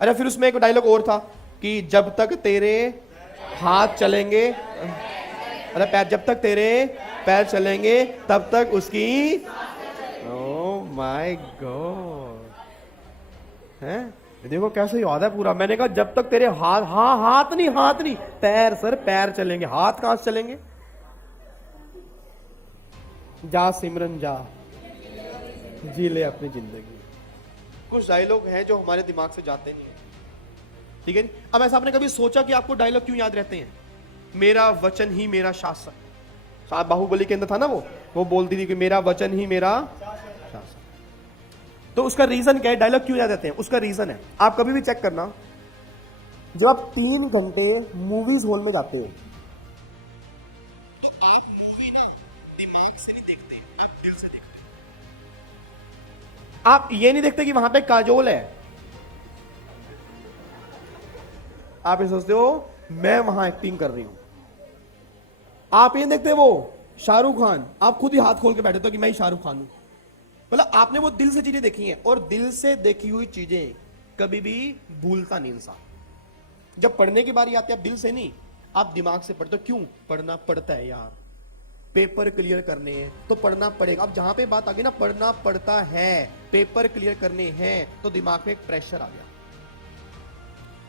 अरे फिर उसमें एक डायलॉग और था कि जब तक तेरे हाथ चलेंगे, अरे पैर, जब तक तेरे पैर चलेंगे तब तक उसकी। ओ माय गॉड, हैं? देखो कैसे याद है पूरा। मैंने कहा जब तक तेरे हाथ, हाँ हाथ नहीं, हाथ नहीं, पैर सर, पैर चलेंगे, हाथ कहां से चलेंगे। जा सिमरन जा, जी ले अपनी जिंदगी। कुछ डायलॉग हैं जो हमारे दिमाग से जाते नहीं है, ठीक है जी। अब ऐसा आपने कभी सोचा कि आपको डायलॉग क्यों याद रहते हैं? मेरा वचन ही मेरा शासक, शायद बाहुबली के अंदर था ना, वो बोलती थी कि मेरा वचन ही मेरा शासक। तो उसका रीजन क्या है, डायलॉग क्यों याद रहते हैं? उसका रीजन है, आप कभी भी चेक करना, जब आप 3 घंटे मूवीज हॉल में जाते हो तो आप मूवी ना दिमाग से नहीं देखते, आप दिल से देखते हो। आप ये नहीं देखते कि वहां पे काजोल है, आप ये सोचते हो मैं वहां एक्टिंग कर रही हूं। आप ये देखते वो शाहरुख खान, आप खुद ही हाथ खोल के बैठे हो कि मैं ही शाहरुख खान हूं। मतलब आपने वो दिल से चीजें देखी हैं, और दिल से देखी हुई चीजें कभी भी भूलता नहीं इंसान। जब पढ़ने की बारी आती है, आप दिल से नहीं, आप दिमाग से पढ़ते हो। क्यों पढ़ना पड़ता है यार, पेपर क्लियर करने हैं तो पढ़ना पड़ेगा। अब जहां पे बात आ गई ना पढ़ना पड़ता है, पेपर क्लियर करने हैं, तो दिमाग में एक प्रेशर आ गया,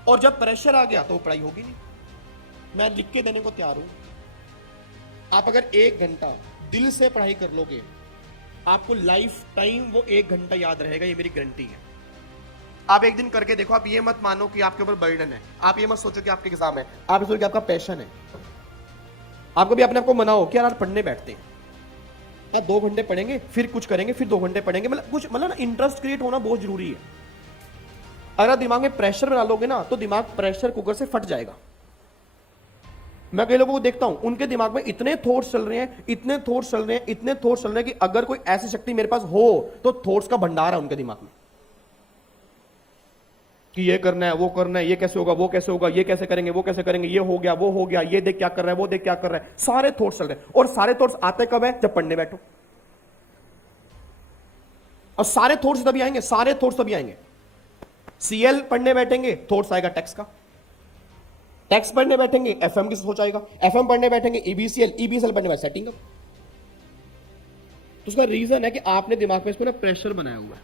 और जब प्रेशर आ गया तो वो पढ़ाई होगी नहीं। मैं लिख के देने को तैयार हूं, आप अगर 1 घंटा दिल से पढ़ाई कर लोगे, आपको लाइफ टाइम वो 1 घंटा याद रहेगा, ये मेरी गारंटी है। आप एक दिन करके देखो, आप ये मत मानो कि आपके ऊपर बर्डन है, आप ये मत सोचो कि आपके एग्जाम है, आप सोचो कि आपका पैशन है। आपको भी अपने आप को मनाओ कि यार पढ़ने बैठते हैं, यार 2 घंटे पढ़ेंगे, फिर कुछ करेंगे, फिर 2 घंटे पढ़ेंगे, मतलब कुछ, मतलब ना इंटरेस्ट क्रिएट होना बहुत जरूरी है। अगर दिमाग में प्रेशर बना लोगे ना, तो दिमाग प्रेशर कुकर से फट जाएगा। मैं कई लोगों को देखता हूं, उनके दिमाग में इतने थॉट्स चल रहे हैं, इतने थॉट्स चल रहे हैं, इतने थॉट्स चल रहे हैं कि अगर कोई ऐसी शक्ति मेरे पास हो तो थॉट्स का भंडार है उनके दिमाग में, कि ये करना है, वो करना है, ये कैसे होगा, वो कैसे होगा, ये कैसे करेंगे, वो कैसे करेंगे, ये हो गया, वो हो गया, ये देख क्या कर रहा है, वो देख क्या कर रहा है, सारे थॉट्स चल रहे हैं। और सारे थॉट्स आते कब है? जब पढ़ने बैठो। और सारे थॉट्स तभी आएंगे, सारे थॉट्स तभी आएंगे। सीएल पढ़ने बैठेंगे, थॉट्स आएगा टैक्स का, टैक्स पढ़ने बैठेंगे एफएम की सोच आएगा, एफएम पढ़ने बैठेंगे ईबीसीएल, ईबीसीएल पढ़ने बैठे सेटिंग अप। तो उसका रीजन है कि आपने दिमाग में इसको ना प्रेशर बनाया हुआ है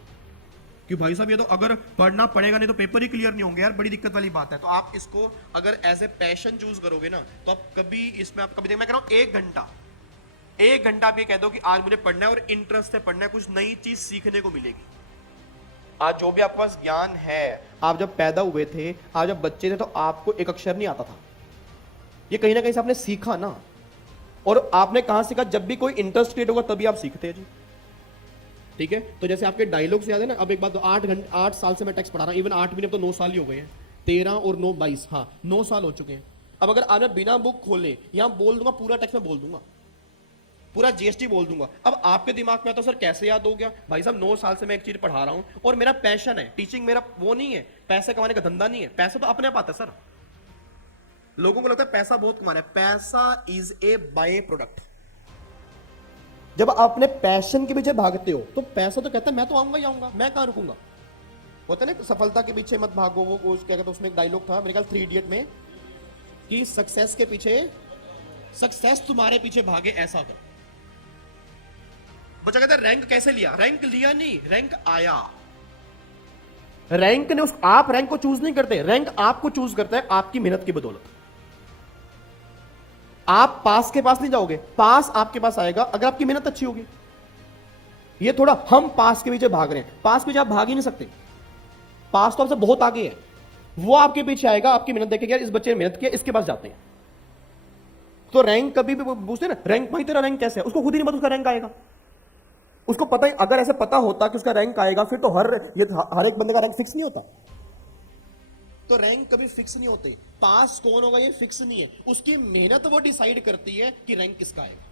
कि भाई साहब ये तो अगर पढ़ना पड़ेगा, नहीं तो पेपर ही क्लियर नहीं होंगे यार, बड़ी दिक्कत वाली बात है। तो आप इसको अगर एज ए पैशन चूज करोगे ना, तो आप कभी इसमें, आप कभी, मैं कह रहा हूं 1 घंटा, 1 घंटा आप ये कह दो कि आज मुझे पढ़ना है और इंटरेस्ट से पढ़ना है, कुछ नई चीज सीखने को मिलेगी। आज जो भी आपके पास ज्ञान है, आप जब पैदा हुए थे, आप जब बच्चे थे, तो आपको एक अक्षर नहीं आता था, ये कहीं ना कहीं से आपने सीखा ना। और आपने कहां सीखा? जब भी कोई इंटरेस्ट क्रिएट होगा तभी आप सीखते हैं जी, ठीक है। तो जैसे आपके डायलॉग से याद है ना, अब एक बात, 8 साल से मैं टेक्स्ट पढ़ा रहा हूं, इवन 8 भी नहीं, अब तो 9 साल ही हो गए हैं, 13 और 9 22, हाँ 9 साल हो चुके हैं। अब अगर आपने बिना बुक खोले यहां बोल दूंगा, पूरा टेक्स्ट में बोल दूंगा, पूरा जीएसटी बोल दूंगा। अब आपके दिमाग में आता सर कैसे याद हो गया? भाई साहब 9 साल से मैं एक चीज पढ़ा रहा हूं, और मेरा पैशन है टीचिंग, मेरा वो नहीं है पैसे कमाने का धंधा नहीं है, पैसा तो अपने आप आता है सर। लोगों को लगता है पैसा बहुत कमाना है, पैसा इज ए बाय प्रोडक्ट। जब आप अपने पैशन के पीछे भागते हो तो पैसा तो कहता है मैं तो आऊंगा ही आऊंगा, मैं कहां रुकूंगा। होता है ना सफलता के पीछे मत भागो, वो क्या कहते हैं, उसमें एक डायलॉग था मेरे ख्याल 3 इडियट में, कि सक्सेस के पीछे, सक्सेस तुम्हारे पीछे भागे ऐसा करो। बच्चा कहता है रैंक कैसे लिया? रैंक लिया नहीं, रैंक आया। रैंक ने उस, आप रैंक को चूज नहीं करते, रैंक आपको चूज करता है आपकी मेहनत की बदौलत। आप पास के पास नहीं जाओगे, पास आपके पास आएगा अगर आपकी मेहनत अच्छी होगी। ये थोड़ा हम पास के पीछे भाग रहे हैं, पास के पीछे आप भाग ही नहीं सकते, पास तो आपसे बहुत आगे है, वो आपके पीछे आएगा, आपकी मेहनत देखेगा, इस बच्चे ने मेहनत किया, इसके पास जाते हैं। तो रैंक कभी भी पूछते ना, रैंक भाई तेरा रैंक कैसे है, उसको खुद ही नहीं पता उसका रैंक आएगा। उसको पता ही, अगर ऐसे पता होता कि उसका रैंक आएगा, फिर तो हर एक बंदे का रैंक फिक्स नहीं होता। तो रैंक कभी फिक्स नहीं होते, पास कौन होगा ये फिक्स नहीं है, उसकी मेहनत वो डिसाइड करती है कि रैंक किसका आएगा।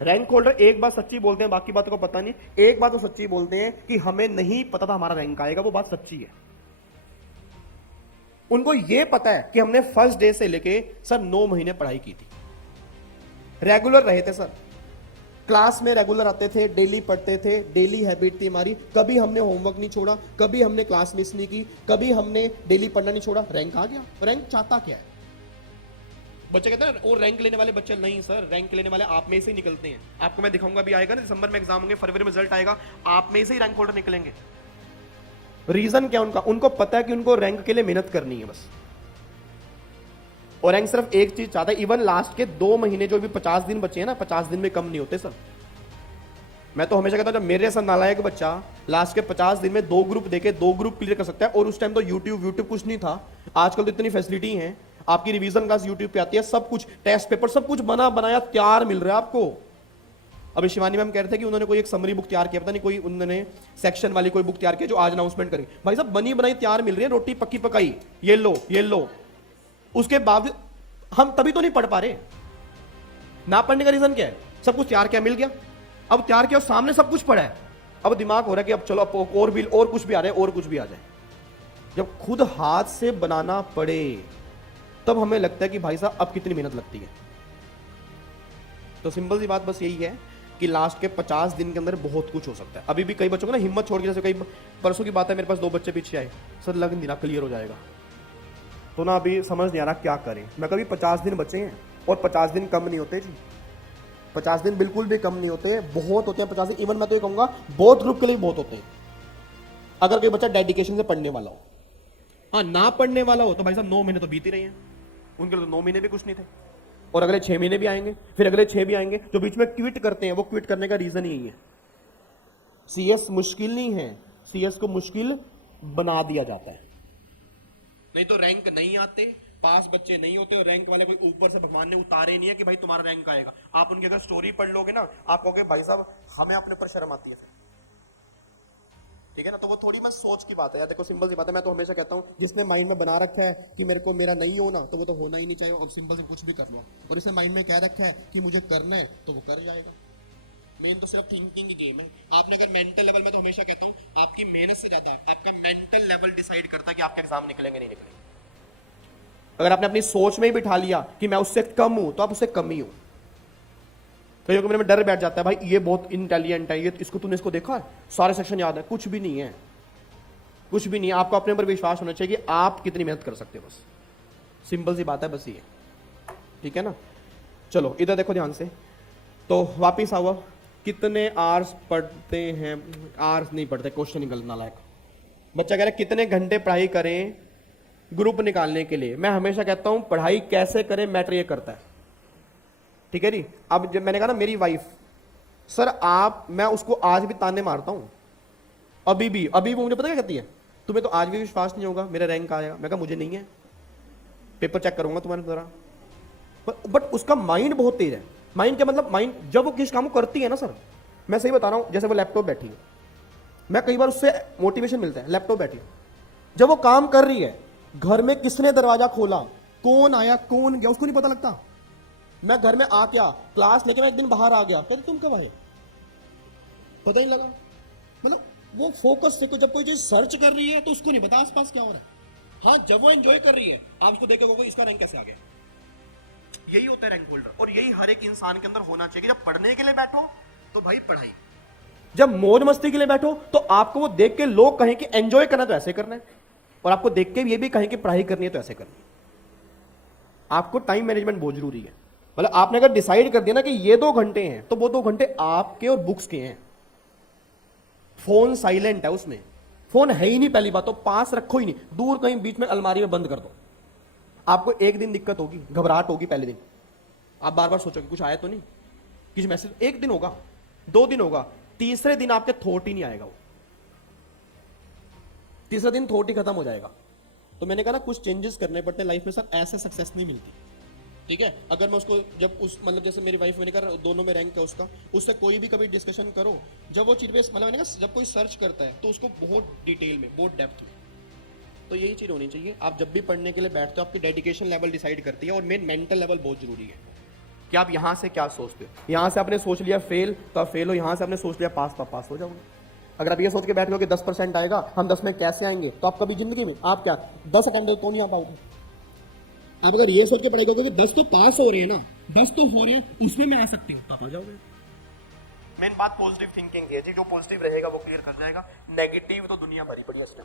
रैंक होल्डर एक बात सच्ची बोलते हैं, बाकी बातों को पता नहीं, एक बात तो सच्ची बोलते हैं कि हमें नहीं पता था हमारा रैंक आएगा, वो बात सच्ची है। उनको यह पता है कि हमने फर्स्ट डे से लेके सर 9 महीने पढ़ाई की थी, रेगुलर रहे थे सर, क्लास में रेगुलर आते थे, डेली पढ़ते थे, डेली हैबिट थी हमारी, कभी हमने होमवर्क नहीं छोड़ा, कभी हमने क्लास मिस नहीं की, कभी हमने डेली पढ़ना नहीं छोड़ा, रैंक आ गया। रैंक चाहता क्या है? बच्चे कहते हैं वो रैंक लेने वाले बच्चे नहीं सर, रैंक लेने वाले आप में से ही निकलते हैं। आपको मैं दिखाऊंगा, भी आएगा ना दिसंबर में एग्जाम होंगे, फरवरी में रिजल्ट आएगा, आप में से ही रैंक होल्डर निकलेंगे। रीजन क्या उनका? उनको पता है कि उनको रैंक के लिए मेहनत करनी है बस, और रैंक सिर्फ एक चीज चाहता है। इवन लास्ट के 2 महीने जो भी 50 दिन बचे हैं ना, 50 दिन में कम नहीं होते सर। मैं तो हमेशा कहता हूं, जब मेरे जैसा नालायक बच्चा लास्ट के 50 दिन में 2 ग्रुप देके 2 ग्रुप क्लियर कर सकता है, और उस टाइम तो यूट्यूब कुछ नहीं था, आजकल तो इतनी फैसिलिटी है, आपकी रिवीजन क्लास यूट्यूब पे आती है, सब कुछ, टेस्ट पेपर सब कुछ बना बनाया तैयार मिल रहा है आपको। अभी शिवानी मैम कह रहे थे कि उन्होंने कोई एक समरी बुक तैयार किया, पता नहीं कोई उन्होंने सेक्शन वाली कोई बुक तैयार की जो आज अनाउंसमेंट करेंगे। भाई साहब बनी बनाई तैयार मिल रही है, रोटी पक्की पकाई, ये लो। उसके बावजूद हम तभी तो नहीं पढ़ पा रहे। ना पढ़ने का रीजन क्या है? सब कुछ तैयार किया, मिल गया, अब तैयार किया, सामने सब कुछ पड़ा है, अब दिमाग हो रहा है कि अब चलो और कुछ भी आ रहा है, और कुछ भी आ जाए। जब खुद हाथ से बनाना पड़े तब हमें लगता है कि भाई साहब अब कितनी मेहनत लगती है। तो सिंपल सी बात बस यही है कि लास्ट के 50 दिन के अंदर बहुत कुछ हो सकता है। अभी भी कई बच्चों को ना हिम्मत छोड़ के, जैसे कई परसों की बात है, मेरे पास 2 बच्चे पीछे आए, सर लग नहीं रहा क्लियर हो जाएगा, तो ना अभी समझ नहीं आ रहा क्या करें। मैं कभी 50 दिन बचे हैं, और 50 दिन कम नहीं होते जी, 50 दिन बिल्कुल भी कम नहीं होते, बहुत होते हैं 50 दिन। इवन मैं तो ये कहूँगा बहुत ग्रुप के लिए बहुत होते हैं, अगर कोई बच्चा डेडिकेशन से पढ़ने वाला हो। हाँ, ना पढ़ने वाला हो तो भाई साहब 9 महीने तो बीत ही रहे हैं, उनके लिए तो 9 महीने भी कुछ नहीं थे, और अगले 6 महीने भी आएंगे, फिर अगले 6 भी आएंगे। जो बीच में क्विट करते हैं, वो क्विट करने का रीजन यही है, सीएस मुश्किल नहीं है, सीएस को मुश्किल बना दिया जाता है। नहीं तो रैंक नहीं आते, पास बच्चे नहीं होते, और रैंक वाले कोई ऊपर से भगवान ने उतारे नहीं है कि भाई तुम्हारा रैंक आएगा। आप उनकी अगर स्टोरी पढ़ लोगे ना, आप कहोगे भाई साहब हमें अपने ऊपर शर्म आती है, ठीक है ना। तो वो थोड़ी मैं सोच की बात है यार, देखो सिंपल सी बात है, मैं तो हमेशा कहता हूँ जिसने माइंड में बना रखा है कि मेरे को मेरा नहीं होना, तो वो तो होना ही नहीं चाहिए। अब सिंपल से कुछ भी कर लो, और इसने माइंड में कह रखा है कि मुझे करना है, तो वो कर जाएगा। मेन तो सिर्फ थिंकिंग ही गेम है। आपने अगर मेंटल लेवल में, तो हमेशा कहता हूँ आपकी मेहनत से ज्यादा आपका मेंटल लेवल डिसाइड करता है कि आपके एग्जाम निकलेंगे नहीं निकलेंगे। अगर आपने अपनी सोच में ही बिठा लिया कि मैं उससे कम हूं, तो आप उससे कम ही हो। कईयों को मेरे में डर बैठ जाता है, भाई ये बहुत इंटेलिजेंट है, ये इसको तूने इसको देखा है, सारे सेक्शन याद है। कुछ भी नहीं है, कुछ भी नहीं है। आपको अपने ऊपर विश्वास होना चाहिए कि आप कितनी मेहनत कर सकते हो, बस सिंपल सी बात है, बस ये, ठीक है ना। चलो इधर देखो ध्यान से, तो वापिस आओ, कितने आवर्स पढ़ते हैं? आवर्स नहीं पढ़ते, क्वेश्चन निकलना लायक। बच्चा कह रहा है कितने घंटे पढ़ाई करें ग्रुप निकालने के लिए? मैं हमेशा कहता हूं पढ़ाई कैसे करें मैटर ये करता है, ठीक है जी। अब जब मैंने कहा ना मेरी वाइफ, सर आप, मैं उसको आज भी ताने मारता हूं, अभी वो मुझे पता क्या कहती है, तुम्हें तो आज भी विश्वास नहीं होगा मेरा रैंक आएगा। मैं कहा मुझे नहीं है, पेपर चेक करूंगा तुम्हारे द्वारा। बट उसका माइंड बहुत तेज है। माइंड क्या मतलब? माइंड जब वो किस काम को करती है ना सर, मैं सही बता रहा हूं, जैसे वो लैपटॉप बैठी है, मैं कई बार उससे मोटिवेशन मिलता है, लैपटॉप बैठी है, जब वो काम कर रही है, घर में किसने दरवाजा खोला, कौन आया कौन गया, उसको नहीं पता लगता। मैं घर में आ गया, क्लास लेके मैं एक दिन बाहर आ गया, कहते तुम कब आए, पता ही लगा। मतलब वो फोकस देखो, जब कोई चीज सर्च कर रही है तो उसको नहीं पता आसपास क्या हो रहा है। हाँ, जब वो एंजॉय कर रही है, आप उसको देख के इसका रैंक कैसे आ गया। यही होता है रैंक होल्डर, और यही हर एक इंसान के अंदर होना चाहिए। जब पढ़ने के लिए बैठो तो भाई पढ़ाई, जब मौज मस्ती के लिए बैठो तो आपको वो देख के लोग कहें कि एंजॉय करना तो ऐसे करना है, और आपको देख के ये भी कहें कि पढ़ाई करनी है तो ऐसे करनी है। आपको टाइम मैनेजमेंट बहुत जरूरी है। मतलब आपने अगर डिसाइड कर दिया ना कि ये 2 घंटे हैं, तो वो 2 घंटे आपके और बुक्स के हैं। फोन साइलेंट है, उसमें फोन है ही नहीं, पहली बात तो पास रखो ही नहीं, दूर कहीं बीच में अलमारी में बंद कर दो। आपको एक दिन दिक्कत होगी, घबराहट होगी, पहले दिन आप बार बार सोचोगे कुछ आया तो नहीं, किसी मैसेज, एक दिन होगा, 2 दिन होगा, तीसरे दिन आपके थॉट ही नहीं आएगा, वो तीसरे दिन थॉट ही खत्म हो जाएगा। तो मैंने कहा ना कुछ चेंजेस करने पड़ते हैं लाइफ में सर, ऐसे सक्सेस नहीं मिलती, ठीक है। अगर मैं उसको जब उस मतलब जैसे मेरी वाइफ, मैंने कहा दोनों में रैंक है उसका, उससे कोई भी कभी डिस्कशन करो, जब वो चीज पे मतलब मैंने कहा जब कोई सर्च करता है तो उसको बहुत डिटेल में, बहुत डेप्थ में, तो यही चीज होनी चाहिए। आप जब भी पढ़ने के लिए बैठते हो आपकी डेडिकेशन लेवल डिसाइड करती है, और मेन मेंटल लेवल बहुत जरूरी है कि आप यहाँ से क्या सोचते हो। यहाँ से आपने सोच लिया फेल तो आप फेल हो, यहाँ से आपने सोच लिया पास तो आप पास हो जाओगे। अगर आप ये सोच के बैठ लो कि 10% आएगा, हम 10 में कैसे आएंगे, तो आप कभी जिंदगी में आप क्या 10 अटेम्प्ट तो नहीं आ पाओगे। आप अगर ये सोच के पढ़ाई करोगे कि 10 तो पास हो रहे हैं ना, 10 तो हो रहे हैं, उसमें मैं आ सकती हूँ, तो आप आ जाओगे। मेन बात पॉजिटिव थिंकिंग की है जी, जो पॉजिटिव रहेगा वो क्लियर कर जाएगा, नेगेटिव तो दुनिया भरी पड़ी है इसमें।